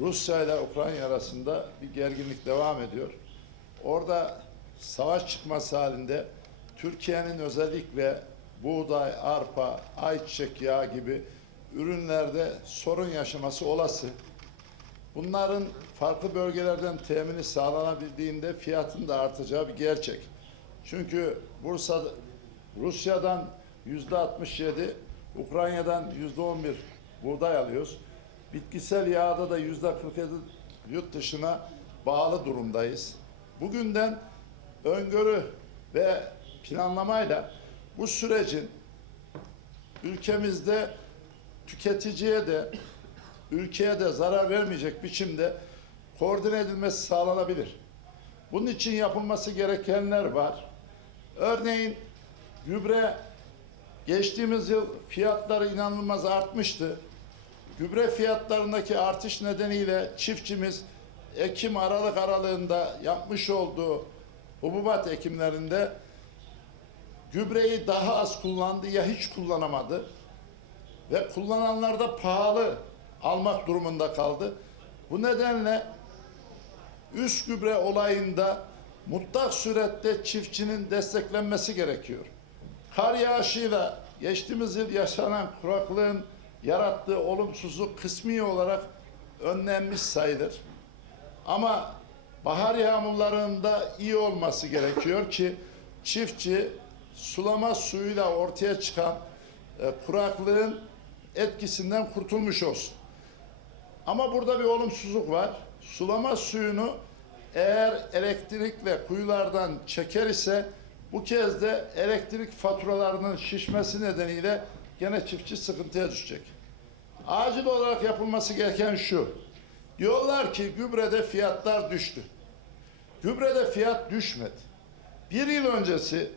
Rusya ile Ukrayna arasında bir gerginlik devam ediyor. Orada savaş çıkması halinde Türkiye'nin özellikle buğday, arpa, ayçiçek yağı gibi ürünlerde sorun yaşaması olası. Bunların farklı bölgelerden temini sağlanabildiğinde fiyatın da artacağı bir gerçek. Çünkü Bursa Rusya'dan yüzde 67, Ukrayna'dan yüzde 11 buğday alıyoruz. Bitkisel yağda da yüzde 47 yurt dışına bağlı durumdayız. Bugünden öngörü ve planlamayla bu sürecin ülkemizde tüketiciye de ülkeye de zarar vermeyecek biçimde koordine edilmesi sağlanabilir. Bunun için yapılması gerekenler var. Örneğin gübre geçtiğimiz yıl fiyatları inanılmaz artmıştı. Gübre fiyatlarındaki artış nedeniyle çiftçimiz Ekim Aralık aralığında yapmış olduğu hububat ekimlerinde gübreyi daha az kullandı ya hiç kullanamadı ve kullananlar da pahalı almak durumunda kaldı. Bu nedenle üst gübre olayında mutlak surette çiftçinin desteklenmesi gerekiyor. Kar yağışıyla geçtiğimiz yıl yaşanan kuraklığın yarattığı olumsuzluk kısmi olarak önlenmiş sayılır. Ama bahar yağmurlarında iyi olması gerekiyor ki çiftçi sulama suyuyla ortaya çıkan e, kuraklığın etkisinden kurtulmuş olsun. Ama burada bir olumsuzluk var. Sulama suyunu eğer elektrikle kuyulardan çeker ise bu kez de elektrik faturalarının şişmesi nedeniyle gene çiftçi sıkıntıya düşecek. Acil olarak yapılması gereken şu. Diyorlar ki gübrede fiyatlar düştü. Gübrede fiyat düşmedi. Bir yıl öncesi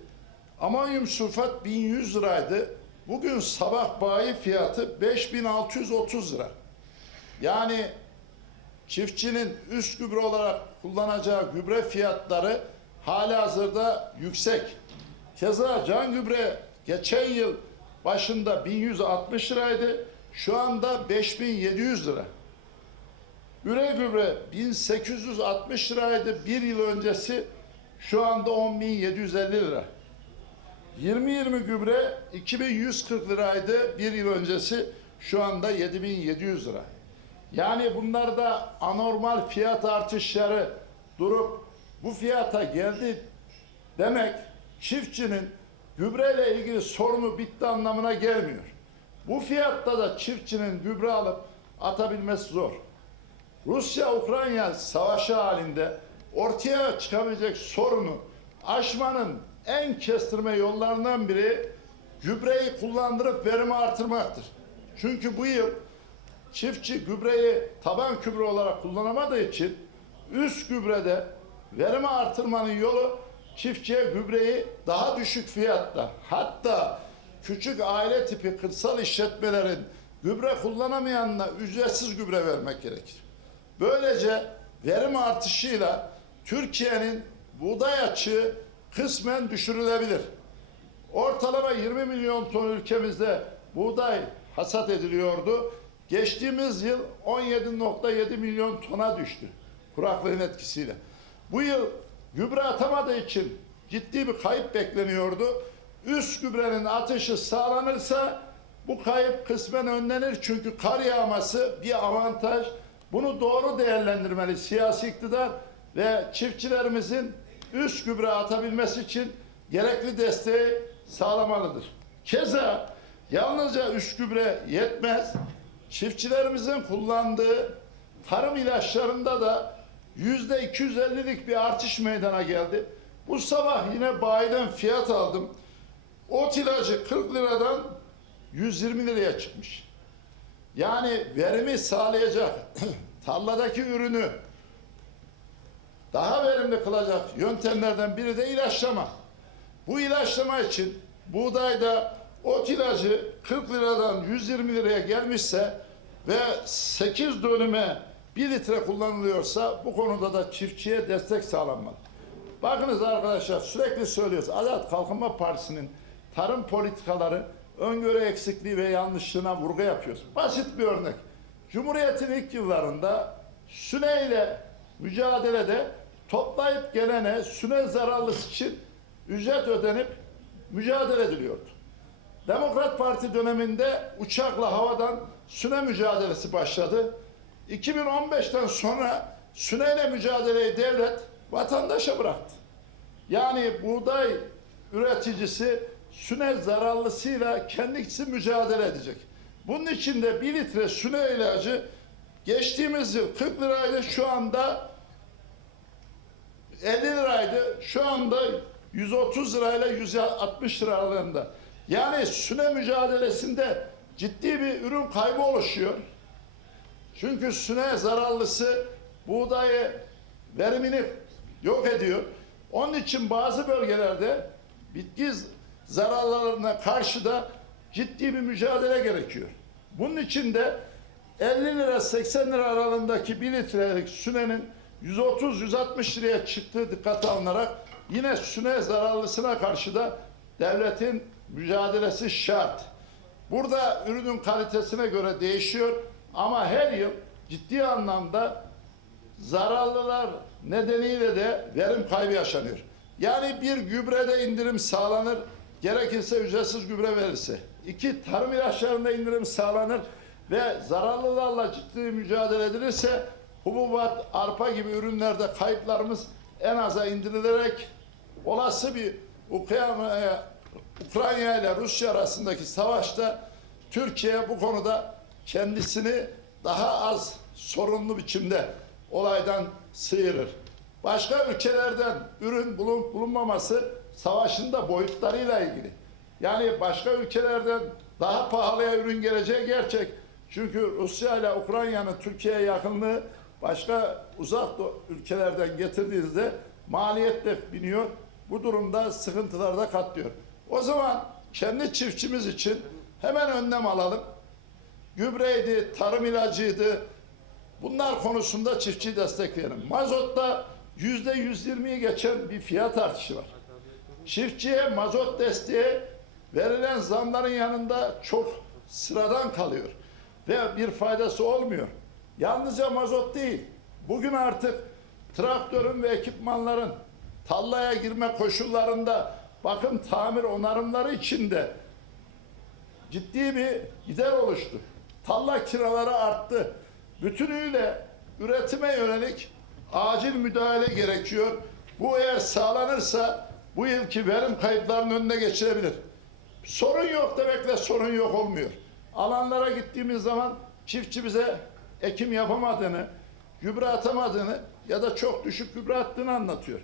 amonyum sulfat 1100 liraydı. Bugün sabah bayi fiyatı 5630 lira. Yani çiftçinin üst gübre olarak kullanacağı gübre fiyatları hala hazırda yüksek. Keza can gübre geçen yıl başında 1160 liraydı. Şu anda 5700 lira. Üre gübre 1860 liraydı bir yıl öncesi. Şu anda 10.750 lira. 20-20 gübre 2140 liraydı bir yıl öncesi. Şu anda 7700 lira. Yani bunlarda anormal fiyat artışları durup bu fiyata geldi demek çiftçinin gübreyle ilgili sorunu bitti anlamına gelmiyor. Bu fiyatta da çiftçinin gübre alıp atabilmesi zor. Rusya-Ukrayna savaşı halinde ortaya çıkabilecek sorunu aşmanın en kestirme yollarından biri gübreyi kullandırıp verimi artırmaktır. Çünkü bu yıl çiftçi gübreyi taban gübre olarak kullanamadığı için üst gübrede verimi artırmanın yolu çiftçiye gübreyi daha düşük fiyatta hatta küçük aile tipi kırsal işletmelerin gübre kullanamayanına ücretsiz gübre vermek gerekir. Böylece verim artışıyla Türkiye'nin buğday açığı kısmen düşürülebilir. Ortalama 20 milyon ton ülkemizde buğday hasat ediliyordu. Geçtiğimiz yıl 17.7 milyon tona düştü kuraklığın etkisiyle. Bu yıl gübre atamadığı için ciddi bir kayıp bekleniyordu. Üst gübrenin atışı sağlanırsa bu kayıp kısmen önlenir çünkü kar yağması bir avantaj. Bunu doğru değerlendirmeli siyasi iktidar ve çiftçilerimizin üst gübre atabilmesi için gerekli desteği sağlamalıdır. Keza yalnızca üst gübre yetmez. Çiftçilerimizin kullandığı tarım ilaçlarında da yüzde 250'lik bir artış meydana geldi. Bu sabah yine bayiden fiyat aldım. Ot ilacı 40 liradan 120 liraya çıkmış. Yani verimi sağlayacak tarladaki ürünü daha verimli kılacak yöntemlerden biri de ilaçlama. Bu ilaçlama için buğdayda ot ilacı 40 liradan 120 liraya gelmişse ve 8 dönüme 1 litre kullanılıyorsa bu konuda da çiftçiye destek sağlanmalı. Bakınız arkadaşlar sürekli söylüyoruz. Adalet Kalkınma Partisi'nin tarım politikaları öngörü eksikliği ve yanlışlığına vurgu yapıyoruz. Basit bir örnek. Cumhuriyet'in ilk yıllarında Süne ile mücadelede toplayıp gelene süne zararlısı için ücret ödenip mücadele ediliyordu. Demokrat Parti döneminde uçakla havadan süne mücadelesi başladı. 2015'ten sonra süneyle mücadeleyi devlet vatandaşa bıraktı. Yani buğday üreticisi süne zararlısıyla kendisi mücadele edecek. Bunun için de bir litre süne ilacı geçtiğimiz yıl 40 liraydı şu anda 50 liraydı. Şu anda 130 lirayla 160 lira aralığında. Yani süne mücadelesinde ciddi bir ürün kaybı oluşuyor. Çünkü süne zararlısı buğdayı verimini yok ediyor. Onun için bazı bölgelerde bitki zararlarına karşı da ciddi bir mücadele gerekiyor. Bunun için de 50 lira 80 lira aralığındaki 1 litrelik sünenin 130-160 liraya çıktığı dikkate alınarak yine süne zararlısına karşı da devletin mücadelesi şart. Burada ürünün kalitesine göre değişiyor ama her yıl ciddi anlamda zararlılar nedeniyle de verim kaybı yaşanıyor. Yani bir gübrede indirim sağlanır, gerekirse ücretsiz gübre verirse. İki, tarım ilaçlarında indirim sağlanır ve zararlılarla ciddi mücadele edilirse hububat, arpa gibi ürünlerde kayıplarımız en aza indirilerek olası bir Ukrayna, Ukrayna ile Rusya arasındaki savaşta Türkiye bu konuda kendisini daha az sorunlu biçimde olaydan sıyırır. Başka ülkelerden ürün bulun, bulunmaması savaşın da boyutlarıyla ilgili. Yani başka ülkelerden daha pahalıya ürün geleceği gerçek. Çünkü Rusya ile Ukrayna'nın Türkiye'ye yakınlığı başka uzak ülkelerden getirdiğinizde maliyet de biniyor. Bu durumda sıkıntılar da katlıyor. O zaman kendi çiftçimiz için hemen önlem alalım. Gübreydi, tarım ilacıydı, Bunlar konusunda çiftçiyi destekleyelim. Mazotta yüzde 120'yi geçen bir fiyat artışı var. Çiftçiye mazot desteği verilen zamların yanında çok sıradan kalıyor. Ve bir faydası olmuyor. Yalnızca mazot değil. Bugün artık traktörün ve ekipmanların tallaya girme koşullarında bakım tamir onarımları içinde ciddi bir gider oluştu. Talla kiraları arttı. Bütünüyle üretime yönelik acil müdahale gerekiyor. Bu eğer sağlanırsa bu yılki verim kayıplarının önüne geçilebilir. Sorun yok demekle sorun yok olmuyor. Alanlara gittiğimiz zaman çiftçi bize ekim yapamadığını, gübre atamadığını ya da çok düşük gübre attığını anlatıyor.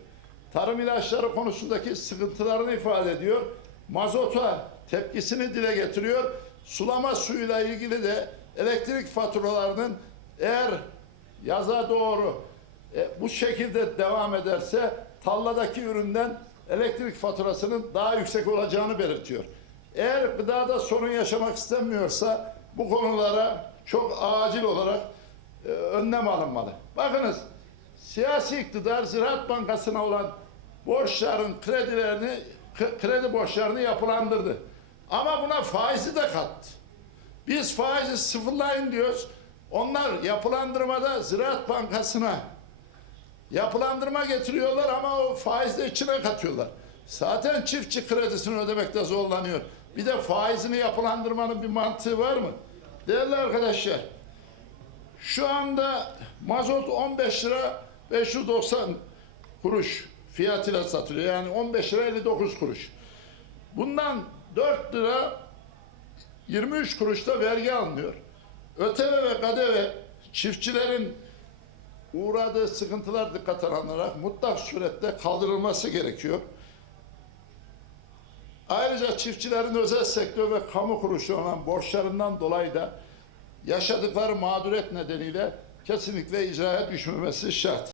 Tarım ilaçları konusundaki sıkıntılarını ifade ediyor. Mazota tepkisini dile getiriyor. Sulama suyuyla ilgili de elektrik faturalarının eğer yaza doğru e, bu şekilde devam ederse talladaki üründen elektrik faturasının daha yüksek olacağını belirtiyor. Eğer gıdada sorun yaşamak istenmiyorsa bu konulara çok acil olarak e, önlem alınmalı. Bakınız siyasi iktidar Ziraat Bankası'na olan borçların kredilerini kredi borçlarını yapılandırdı. Ama buna faizi de kattı. Biz faizi sıfırlayın diyoruz. Onlar yapılandırmada Ziraat Bankası'na yapılandırma getiriyorlar ama o faiz de içine katıyorlar. Zaten çiftçi kredisini ödemekte zorlanıyor. Bir de faizini yapılandırmanın bir mantığı var mı? Değerli arkadaşlar, şu anda mazot 15 lira 590 kuruş fiyatıyla satılıyor. Yani 15 lira 59 kuruş. Bundan 4 lira 23 kuruşta vergi alınıyor. ÖTV ve KDV çiftçilerin uğradığı sıkıntılar dikkate alınarak mutlak surette kaldırılması gerekiyor. Ayrıca çiftçilerin özel sektör ve kamu kuruluşu olan borçlarından dolayı da yaşadıkları mağduriyet nedeniyle kesinlikle icraya düşmemesi şart.